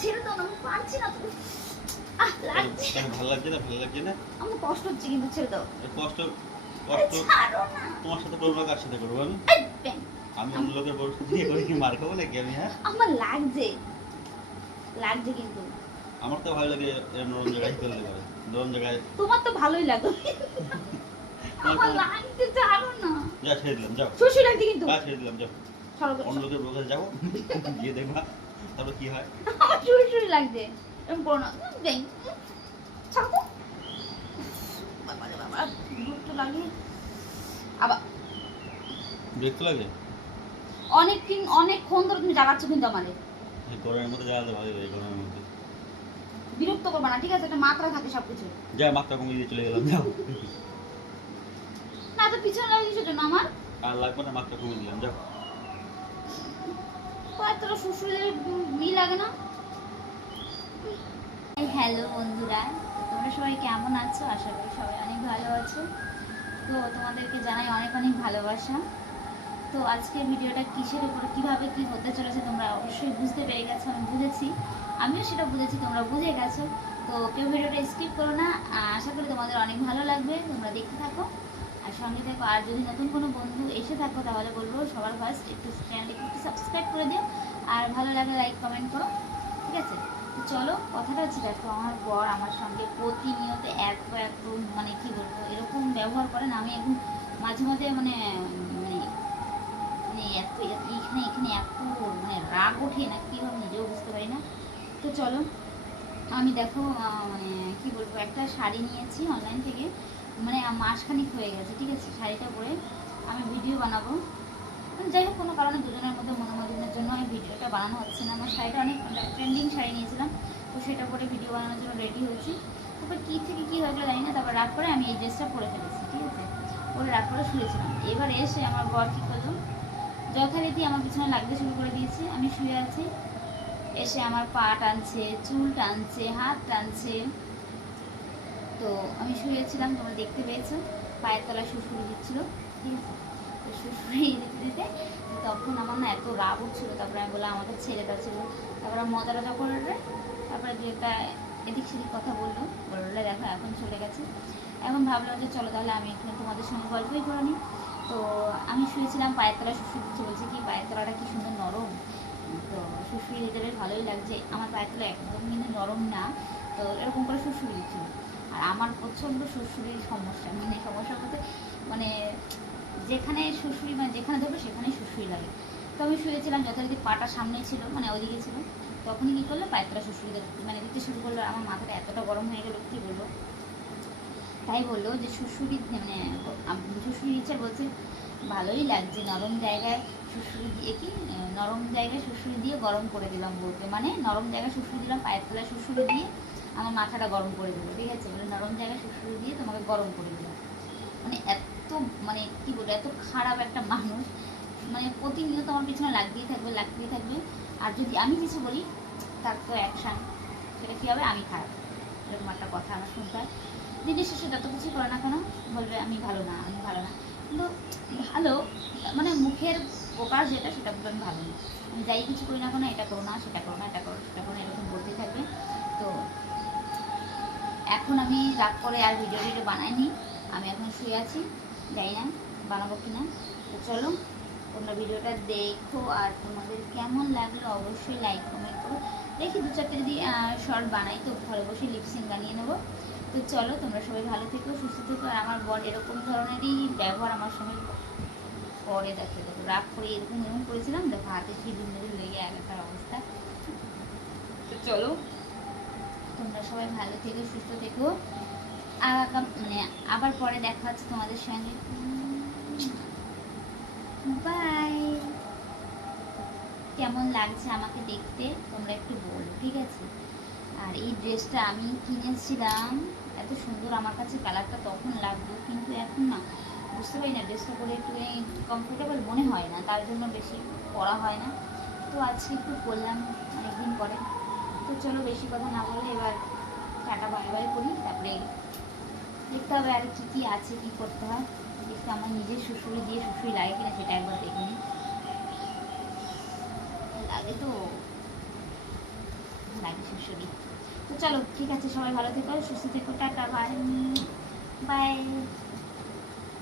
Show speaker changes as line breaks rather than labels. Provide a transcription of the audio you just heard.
ছেড়ে দাও না আমি পারছি না তো। আহ লাগছে।
ভালো লাগছে না ভালো লাগছে না?
আমার কষ্ট হচ্ছে কিন্তু ছেড়ে দাও।
কষ্ট কষ্ট তোমার সাথে করব কার সাথে করব আমি আমি অন্য লোকের বড় দিয়ে করে কি মার খাব নাকি আমি হ্যাঁ?
আমার লাগছে। লাগছে কিন্তু।
আমার তো ভালো লাগে নরম জায়গায় ফেলতে পারে নরম জায়গায়
তোমার তো ভালোই লাগে। আমার না।
যা ছেড়ে দিলাম যাও।
শুশুই লাগছে কিন্তু।
যা ছেড়ে দিলাম যাও। অন্য লোকের বড় যাব গিয়ে দেখবা তারপর কি হয়?
আমার শুশুই লাগছে। এরকম করো না। ব্যাং। ছাড়ো তো। বাবা রে বাবা। লাগে আবার
দেখতে লাগে?
অনেক দিন অনেকক্ষণ ধরে তুমি জ্বালাচ্ছ কিন্তু আমাদের
গরমের মধ্যে জ্বালাতে ভালো লাগে গরমের মধ্যে।
বিরক্ত করবে না ঠিক আছে? একটা মাত্রা থাকে সবকিছু।
যা মাত্রা কমিয়ে দিয়ে চলে গেলাম যাও।
না তো পিছনে লাগে কিসের জন্য আমার?
আর লাগবে না মাত্রা কমিয়ে দিলাম যাও।
কয়েকটা শ্বশুরের মি লাগে না? হ্যালো বন্ধুরা, তোমরা সবাই কেমন আছো? আশা করি সবাই অনেক ভালো আছো। তো তোমাদেরকে জানাই অনেক অনেক ভালোবাসা। তো আজকের ভিডিওটা কিসের উপরে, কীভাবে কি হতে চলেছে তোমরা অবশ্যই বুঝতে পেরে গেছো, আমি বুঝেছি। আমিও সেটা বুঝেছি, তোমরা বুঝে গেছো। তো কেউ ভিডিওটা স্কিপ করো না। আশা করি তোমাদের অনেক ভালো লাগবে। তোমরা দেখতে থাকো। আর সঙ্গে থাকো। আর যদি নতুন কোনো বন্ধু এসে থাকো, তাহলে বলব সবার ফার্স্ট একটু চ্যানেলটিকে একটু সাবস্ক্রাইব করে দিও। আর ভালো লাগলে লাইক কমেন্ট করো। ঠিক আছে? তো চলো, কথাটা হচ্ছে দেখো, আমার বর আমার সঙ্গে প্রতিনিয়ত এত এত মানে কি বলব, এরকম ব্যবহার করেন আমি এখন মাঝে মাঝে মানে মানে এত এইখানে এখানে এত মানে রাগ ওঠে না কীভাবে নিজেও বুঝতে পারি না। তো চলো, আমি দেখো মানে কি বলব, একটা শাড়ি নিয়েছি অনলাইন থেকে। মানে মাসখানিক হয়ে গেছে, ঠিক আছে? শাড়িটা পরে আমি ভিডিও বানাবো। মানে যাই হোক, কোনো কারণে দুজনের মধ্যে মনোমালিন্যের জন্য আমি ভিডিওটা বানানো হচ্ছে না। আমার শাড়িটা অনেক ট্রেন্ডিং শাড়ি নিয়েছিলাম, তো সেটা পরে ভিডিও বানানোর জন্য রেডি হয়েছি। তারপর কী থেকে কী হয়েছিল জানি না, তারপর রাত করে আমি এই ড্রেসটা পরে ফেলেছি, ঠিক আছে? পরে রাত করে শুয়েছিলাম। এবার এসে আমার বর কী করল? যথারীতি আমার পিছনে লাগতে শুরু করে দিয়েছে, আমি শুয়ে আছি। এসে আমার পা টানছে, চুল টানছে, হাত টানছে। তো আমি শুয়েছিলাম, তোমরা দেখতে পেয়েছ। পায়ের তলায় শুশুরি দিচ্ছিল। ঠিক তো শুশুরি দিতে দিতে তখন আমার না এত রাগ উঠছিল। তারপরে আমি বললাম আমাকে ছেলেটা ছিল। তারপরে মজা টজা করলে তারপরে যেটা এদিক সেদিক কথা বলল। বললে দেখো, এখন চলে গেছে। এখন ভাবলাম যে চলো তাহলে আমি এখানে তোমাদের সঙ্গে গল্পই করে নিই। তো আমি শুয়েছিলাম, পায়ের তলা শুশুরি দিচ্ছে বলছে কি, পায়ের তলাটা কি সুন্দর নরম? তো শুশুরি দিতে বেশ ভালোই লাগছে। আমার পায়ের তলা একদম কিন্তু নরম না। তো এরকম করে শুশুরি দিচ্ছিল। আর আমার প্রচণ্ড শ্বশুরির সমস্যা মানে সমস্যা বলতে মানে যেখানে শ্বশুরি মানে যেখানে ধরবে সেখানেই শ্বশুরি লাগে। তো আমি শুয়েছিলাম, যথারীতি পাটা সামনে ছিল মানে ওইদিকে ছিল। তখনই কী করল পায়েরটা শ্বশুরি মানে দিতে শুরু করল, আমার মাথাটা এতটা গরম হয়ে গেলো, কী বলব? তাই বলল যে শ্বশুরি মানে শ্বশুরি ইচ্ছা বলছে, ভালোই লাগছে, নরম জায়গায় শ্বশুরি দিয়ে কি নরম জায়গায় শ্বশুরি দিয়ে গরম করে দিলাম বলতে। মানে নরম জায়গায় শ্বশুরি দিলাম পায়ের তলায় শ্বশুরি দিয়ে আমার মাথাটা গরম করে দিল ঠিক আছে? মানে নরম জায়গায় শ্বশুরি দিয়ে তোমাকে গরম করে দিলাম মানে এত মানে কি বলব, এত খারাপ একটা মানুষ। মানে প্রতিনিয়ত আমার পিছনে লাগতেই থাকবে লাগতেই থাকবে। আর যদি আমি কিছু বলি, তার তো অ্যাকশান সেটা কী হবে? আমি খারাপ। এরকম একটা কথা আমার শুনতে হয়। দিনের শেষে যত কিছুই করে না কেন, বলবে, আমি ভালো না, আমি ভালো না। কিন্তু ভালো মানে মুখের প্রকাশ যেটা, সেটা বলবে আমি ভালো না। আমি যাই কিছু করি না কেন, এটা করো না, সেটা করো না, এটা করো, সেটা করো এরকম বলতেই থাকবে। তো এখন আমি রাগ করে আর ভিডিও ভিডিও বানাইনি। আমি এখন শুয়ে আছি যাই না, বানাবো কিনা তো চলো, তোমরা ভিডিওটা দেখো আর তোমাদের কেমন লাগল অবশ্যই লাইক কমেন্ট করো। দেখি দু চারটে যদি শর্ট বানাই তো ঘরে বসে লিপসিং বানিয়ে নেব। তো চলো, তোমরা সবাই ভালো থেকো, সুস্থ থেকো। আর আমার বর এরকম ধরনেরই ব্যবহার আমার সঙ্গে পরে দেখে, দেখো, রাগ করে এরকম এরকম করেছিলাম, দেখো, হাতে সিঁদুর মেরে লেগে এক একটা অবস্থা। তো চলো তোমরা সবাই ভালো থেকো, সুস্থ থেকো। আগাম- মানে আবার পরে দেখা হচ্ছে তোমাদের সঙ্গে। বাই কেমন লাগছে আমাকে দেখতে, তোমরা একটু বলো, ঠিক আছে? আর এই ড্রেসটা আমি কিনেছিলাম এত সুন্দর আমার কাছে কালারটা তখন লাগতো, কিন্তু এখন না, বুঝতে পারি না, ড্রেসটা পরে একটু কমফোর্টেবল মনে হয় না, তার জন্য বেশি পরা হয় না। তো আজকে একটু করলাম অনেকদিন পরে। তো চলো বেশি কথা না বলে এবার টাটা বাই বাই করি, তারপরে দেখতে হবে আর কী কী আছে, কী করতে হয়। দেখতে আমার নিজের শ্বশুরি দিয়ে শ্বশুরি লাগে কিনা সেটা একবার দেখে নিই। লাগে তো, লাগে শাশুড়ি তো চলো, ঠিক আছে, সবাই ভালো থেকো, সুস্থ থেকো, টাটা বাই বাই